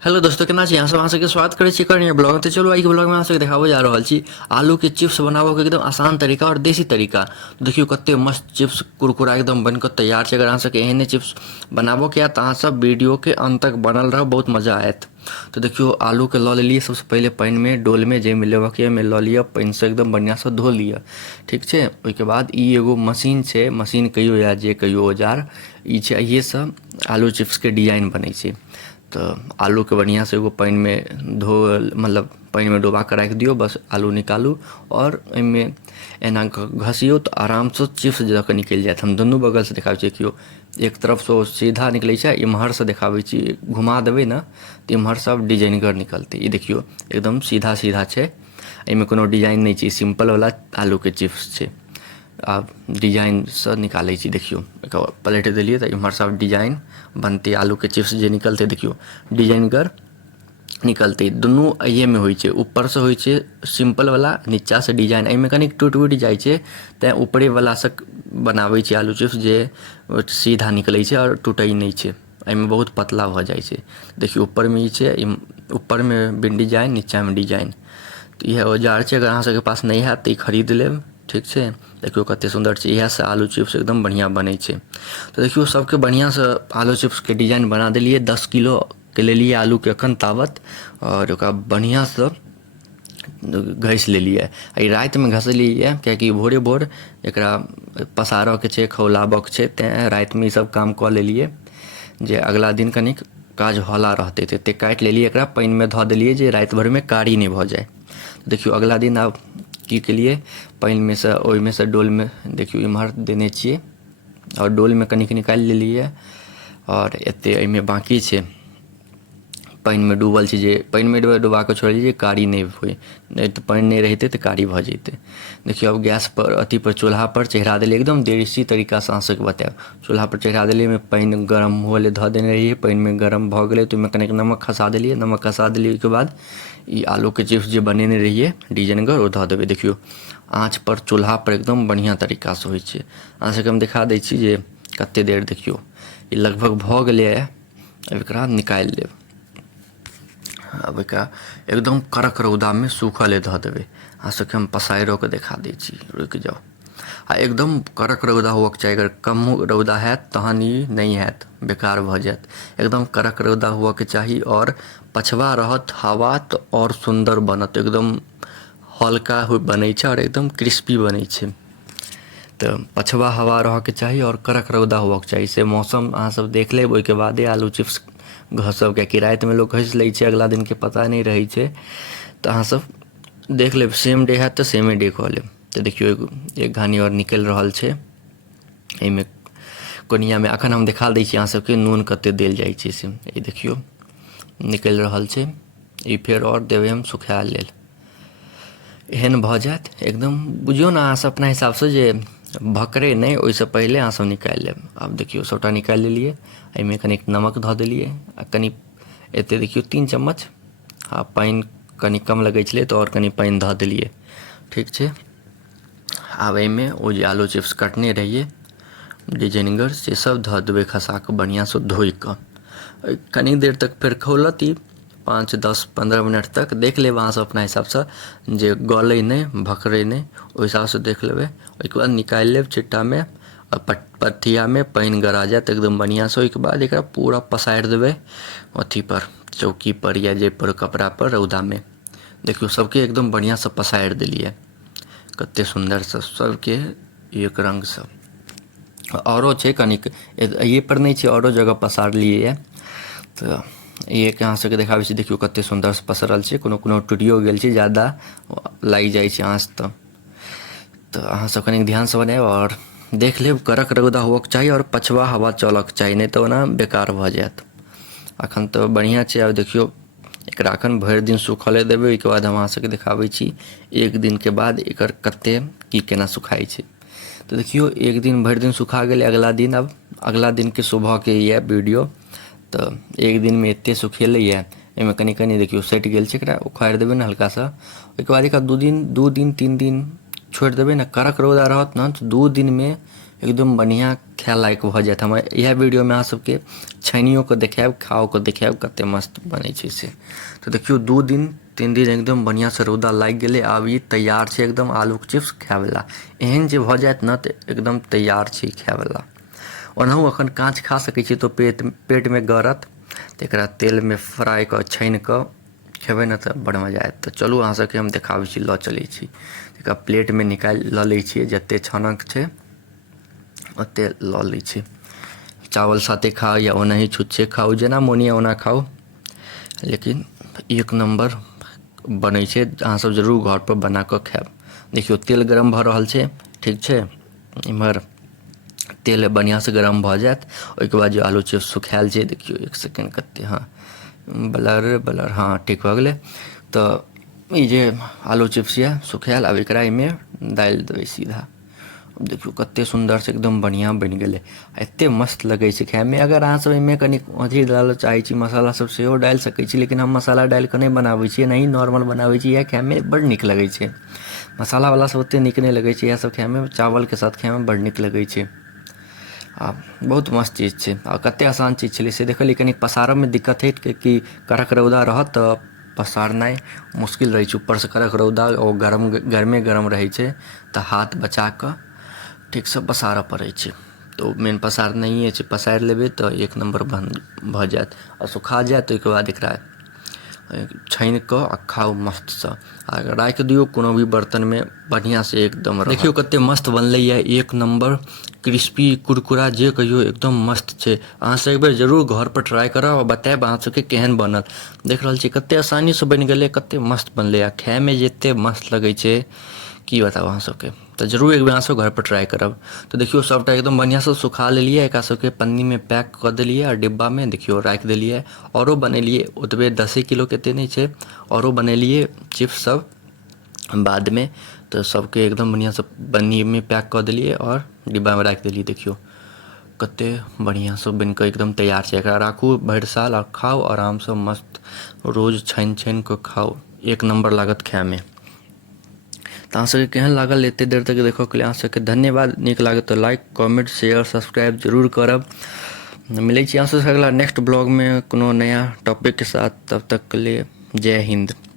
Hello दोस्तों, केना छी अहाँ सब? अहाँ सबके स्वागत करै छी करेंगे ब्लॉग में। तो चलो आई के ब्लॉग में अहाँ सबके देखाबो जा रहल छी आलू के चिप्स बनाबो के एकदम आसान तरीका और देसी तरीका। देखियो कते मस्त चिप्स कुरकुरा एकदम बन के तैयार छै। अगर अहाँ सबके एहने चिप्स बनाबो के त अहाँ सब वीडियो के अंत तक बनल रहो, बहुत मजा आयत। तो देखियो आलू के लऽ लेलिए सबसे पहले पानी में डोल में जे लेबऽ के में लऽ लिअ, पानी से एकदम बढ़िया से धो लिअ। ठीक छै। ओइके बाद ई एगो मशीन छै, मशीन कहियो या जे कहियो औजार, ई छै इहे सब आलू चिप्स के डिजाइन बनै छै। तो आलू के बढ़िया से एगो पानी में धो मतलब पानी में डुबा के राख दियो, बस आलू निकालू और एहिमे एना घसियो तो आराम से चिप्स जकाँ निकल जायत। हम दुनू बगल से देखाबै छी, देखियो एक तरफ से सीधा निकलै छै, इम्हर से देखाबै छी घुमा देबै ना तो इम्हर सब डिजाइनगर निकलतै। ई देखियो एकदम सीधा सीधा छै, एहिमे कोनो डिजाइन नहीं छै, सिंपल वाला आलू के चिप्स छै। आब डिजाइन से निकालै छी, देखियो पलट देलिए तो इम्हर सब डिजाइन बनते आलू के चिप्स जे निकलते। देखियो डिजाइनगर निकलते, दुनू अइये में होइ छै। ऊपर से होइ छै सिंपल वाला, नीचा से डिजाइन, एहिमे कनिक टूटि जाइ छै तेँ ऊपरे वाला से बनाबै छै आलू चिप्स जे सीधा निकलै छै और टूटै नहीं छै। एहिमे बहुत पतला भऽ जाइ छै। देखियो ऊपर में ई छै, ऊपर में भी डिजाइन, नीचा में डिजाइन। तो इएह औजार छै, अगर अहाँ सबके पास नहीं हैत तो ई खरीद लेब। ठीक छै। देखियो कते सुंदर छै, इएह से आलू चिप्स एकदम बढ़िया बनै छै। तो देखियो सबके बढ़िया से आलू चिप्स के डिजाइन बना देलिए। 10 किलो के लेलिए आलू के अखन तावत, और ओकरा बढ़िया से घसि लेलिए। ई राति में घसलिए कियाकि भोरे भोर एकरा पसारऽ के छै, खौलाबऽ के छै, तेँ राति में ई सब काम कऽ लेलिए जे अगला दिन कनिक काज हौला रहतै। तऽ काटि लेलिए, एकरा पानि में धऽ देलिए जे राति भर में कारी नहीं भऽ जाए। देखियो अगला दिन आब की केलिए, पानि में से ओहिमे से डोल में देखियो इम्हर देने छिए और डोल में कनिक निकालि लेलिए। और एते एहिमे बाकी छै, पानि में डूबल छै, जे पानि में डुबा के छोड़लिए जे कारी नहीं होइ, नहीं तो पानि नहीं रहिते तो कारी भऽ जैते। देखियो अब गैस पर अथी पर चूल्हा पर चढ़ा देलिए, एकदम देसी तरीका से अहाँ सबके बताएब। चूल्हा पर चढ़ा देलिए, में पानि गरम हुए ले धऽ देने रहिए, पानि में गरम भऽ गेलै तो ओहिमे कनिक नमक खसा देलिए। नमक खसा देलिए के बाद ई आलू के चिप्स जे बनेने रहिए डिजाइनगर ओ धऽ देबै। देखियो आँच पर चूल्हा पर एकदम बढ़िया तरीका से होइ छै। अहाँ सबके हम देखा दै छी जे कते देर। देखियो ई लगभग भऽ गेलै, अब एकरा निकालि लेब। अब एकरा एकदम कड़क रौदा में सूखले धऽ देबै। अहाँ सबके हम पसाइरो के देखा दै छी, रुकि जाउ। आ एकदम कड़क रौदा हुअक चाही, अगर कम रौदा हैत तहन ई नहीं हैत, बेकार भऽ जायत। एकदम कड़क रौदा हुअक चाही, और पछवा रहत हवा तो और सुंदर बनत, एकदम हल्का बनै छै और एकदम क्रिस्पी बनै छै। तो पछवा हवा रहके चाही और कड़क रौदा हुअक चाही। से मौसम अहाँ सब देख लेब, ओहिके बादे आलू चिप्स घसब, कियाकि राति में लोग घसि लै छै, अगला दिन के पता नहीं रहै छै। तो अहाँ सब देख लेब, सेम डे हैत तो सेमे डे कऽ लेब। तो देखियो एक घानी और निकलि रहल छै एहिमे कोनिया में। अखन हम देखा दै छी अहाँ सबके नून कते देल जाइ छै से। ई देखियो निकलि रहल छै, ई फेर और देबै हम सुखाए लेल। एहन भऽ जायत एकदम, बुझियो ना अहाँ सब अपना हिसाब से जे भकरे नहीं, ओहिसँ पहिले अहाँ सब निकालि लेब। आब देखियो सबटा निकालि लेलिए, एहिमे कनिक नमक धऽ देलिए आ कनि एते देखियो 3 चम्मच, आ पानि कनि कम लगै छलै तो और कनि पानि धऽ देलिए। ठीक छै। आब एहिमे ओ जे आलू चिप्स कटने रहिए डिजाइनगर से सब धऽ देबै, खसा कऽ बढ़िया से धोइ कऽ। कनि देर तक फेर खौलत ई, 5 10 15 मिनट तक देख लेब अहाँ सब अपना हिसाब से जे गलै नहीं भकरै नहीं, ओहि हिसाब से देख लेबै। ओहिके बाद निकालि लेब छिट्टा में, पथिया में पानि गड़ा जायत एकदम बढ़िया से। ओहिके बाद एकरा पूरा पसारि देबै अथी पर, चौकी पर या जे पर कपड़ा पर रौदा में। देखियो सबके एकदम बढ़िया से पसारि देलिए, कते सुंदर से सबके एक रंग से। औरो छै कनिक, ये पर नहीं छै, औरो जगह पसारलिए ये। तो ये अहाँ सबके देखाबै छी, देखियो कते सुंदर से पसरल छै, कोनो कोनो टूटियो गेल छै, ज़्यादा लागि जाइ छै आँच तो अहाँ सब कनिक ध्यान से बनाएब। और देख लेब कड़क रौदा हुअक चाही और पछवा हवा चलक चाही, नहीं तो ओना बेकार भऽ जायत। अखन तो बढ़िया छै। आब देखियो एकरा अखन भरि दिन सुखले देबै, ओहिके बाद हम अहाँ सबके देखाबै छी एक दिन के बाद एकर कते की केना सुखाइ छै। तो देखियो एक दिन भरि दिन सुखा गेलै, अगला दिन अब अगला दिन के सुबह के ये वीडियो। तो एक दिन में एते सुखेले ये, एहिमे कनि कनि देखियो सटि गेल छै, एकरा उखाड़ि देबै ने हल्का सा। ओहिके बाद एकरा 2 दिन 3 दिन छोड़ि देबै ने, कड़क रौदा रहत ने तो 2 दिन में एकदम बढ़िया खाय लायक भऽ जायत। हम इएह वीडियोमे अहाँ सबके छैनियो के देखायब, खाओ के देखायब कते मस्त बनै छै से। तो देखियो 2 दिन 3 दिन एकदम बढ़िया से रौदा लागि गेलै, आब ई तैयार छै एकदम आलू के चिप्स खायवला। एहन जे भऽ जायत ने तऽ एकदम तैयार छै खायवला। ओनाहु अखन काँच खा सकै छी तो पेटमे गड़त, तऽ एकरा तेलमे फ्राई कऽ छानि कऽ खेबै ने तऽ बड़ मजा आयत। तऽ चलू अहाँ सबके हम देखाबै छी, लऽ चलै छी। एकरा प्लेटमे निकालि लऽ लै छियै, जतेक छानक छै ओतेक लऽ लै छी। चावल साथे खाओ या ओनाही छुच्छे खाओ, जेना मोन यऽ ओना खाओ, लेकिन एक नंबर बनै छै। अहाँसब जरूर घरपर बना कऽ खायब। देखियौ तेल गरम भऽ रहल छै, ठीक छै। इम्हर तेल बढ़िआँसँ गरम भऽ जायत, ओहिके बाद जे आलू चिप्स सुखायल छै, देखियौ 1 सेकेंड कतेक, हाँ ब्लर हाँ ठीक भऽ गेलै। तऽ ई जे आलू चिप्स यऽ सुखायल, आब एकरा एहिमे डालि देबै सीधा। देखियौ कतेक सुन्दरसँ एकदम बढ़िआँ बनि गेलै, एतेक मस्त लगै छै खायमे। अगर अहाँसब एहिमे कनि अथी डालऽ चाहै छी, मसाला सब सेहो डालि सकै छी, लेकिन हम मसाला डालि कऽ नहि बनाबै छी, एनाही नॉर्मल बनाबै छी। इएह खायमे बड़ नीक लगै छै। मसालावला सब ओतेक नीक नहि लगै छै, इएह सब खायमे चावलके साथ खायमे बड़ नीक लगै छै। आ बहुत मस्त चीज छै, आ कतेक आसान चीज छलै से देखलियै। कनि पसारयमे दिक्कत हइ कि कड़क रौदा रहत तऽ पसारनाइ मुश्किल रहै छै। ऊपरसँ कड़क रौदा ओ गरमे गरम रहै छै, तऽ हाथ बचा कऽ ठीकसँ पसारय पड़ै छै। तऽ ओ मेन पसारनाइए छै, पसारि लेबै तऽ एक नम्बर भऽ जायत। आ सुखा जायत तऽ ओहिके बाद एकरा छानि कऽ आ खाउ मस्तसँ। आ राखि दियौ कोनो भी बर्तनमे, बढ़िआँसँ एकदम रहत। देखियौ कतेक मस्त बनलैए, एक नम्बर क्रिस्पी कुरकुरा जे कहियो एकदम मस्त छै। अहाँसब एक बेर जरूर घरपर ट्राई करब आ बतायब अहाँ सबके केहन बनल। देख रहल छी कतेक आसानीसँ बनि गेलै, कतेक मस्त बनलै। आ खायमे जे एतेक मस्त लगै छै की बताउ अहाँ सबके। तऽ जरूर एक बेर अहाँसब घरपर ट्राई करब। तऽ देखियौ सबटा एकदम बढ़िआँसँ सुखा लेलियै, एकरा सबके पन्नीमे पैक कऽ देलियै आ डिब्बामे देखियौ राखि देलियै। आओरो बनेलियै ओतबे 10 किलोके एतेक नहि छै, आओरो बनेलियै चिप्स सब बादमे। तऽ सबके एकदम बढ़िआँसँ पन्नीमे पैक कऽ देलियै आओर डिब्बामे राखि देलियै। देखियौ कतेक बढ़िआँसँ बनि कऽ एकदम तैयार छै। एकरा राखू भरि साल आ खाउ आरामसँ मस्त, रोज छानि छानि कऽ खाउ, एक नम्बर लागत खायमे। तऽ अहाँ सबके केहन लागल एतेक देर तक देखऽके लेल अहाँ सबके धन्यवाद। नीक लागत तऽ लाइक कमेंट शेयर सब्सक्राइब जरूर करब। मिलै छी अहाँ सबसँ अगला नेक्स्ट ब्लॉगमे कोनो नया टॉपिकके साथ, तब तकके लिए जय हिंद।